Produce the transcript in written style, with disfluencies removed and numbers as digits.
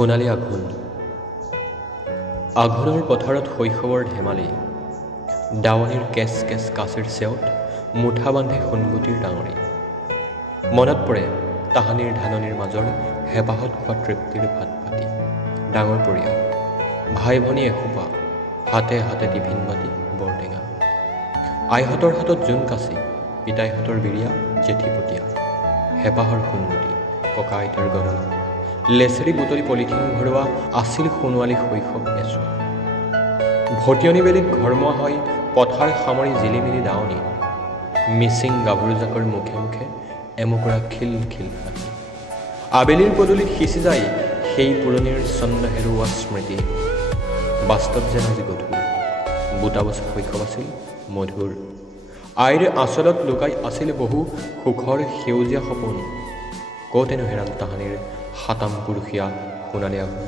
সোণালী আঘোণ আঘোণৰ পথাৰত শৈশৱৰ ধেমালি দাৱনীৰ কেচ কেচ কাচিৰ চেৱত মুঠা বান্ধে সোণগুটিৰ ডাঙৰি মনত পৰে তাহানিৰ ধাননিৰ মাজৰ হেপাহত খোৱা তৃপ্তিৰ ভাত পাতি ডাঙৰ পৰিয়াল ভাই ভনী এসোপা হাতে হাতে টিফিন বাতি বৰটেঙা আইহঁতৰ হাতত জোন কাচি পিতাইহঁতৰ বিৰিয়া জেঠীপতীয়া হেপাহৰ সোণগুটি ককা আইতাৰ গণনা লেচেৰি বুটলি পলিথিন ভৰোৱা আছিল সোণোৱালী শৈশৱ এছোৱা ভটিয়নি বেলিত ঘৰমুৱা হয় পথাৰ সামৰি জিলিমিলি দাৱনী মিচিং গাভৰুজাকৰ মুখে মুখে এমুকুৰা খিল খিল হাঁহি আবেলিৰ পদূলিত সিঁচি যায় সেই পুৰণিৰ ছন্দ হেৰুওৱা স্মৃতি বাস্তৱ যেন আজি গধুৰ বুটা বছা শৈশৱ আছিল মধুৰ আইৰ আঁচলত লুকাই আছিল বহু সুখৰ সেউজীয়া সপোন কতেনো হেৰাল তাহানিৰ সাতাম পুৰুষীয়া সোণালী আঘোণ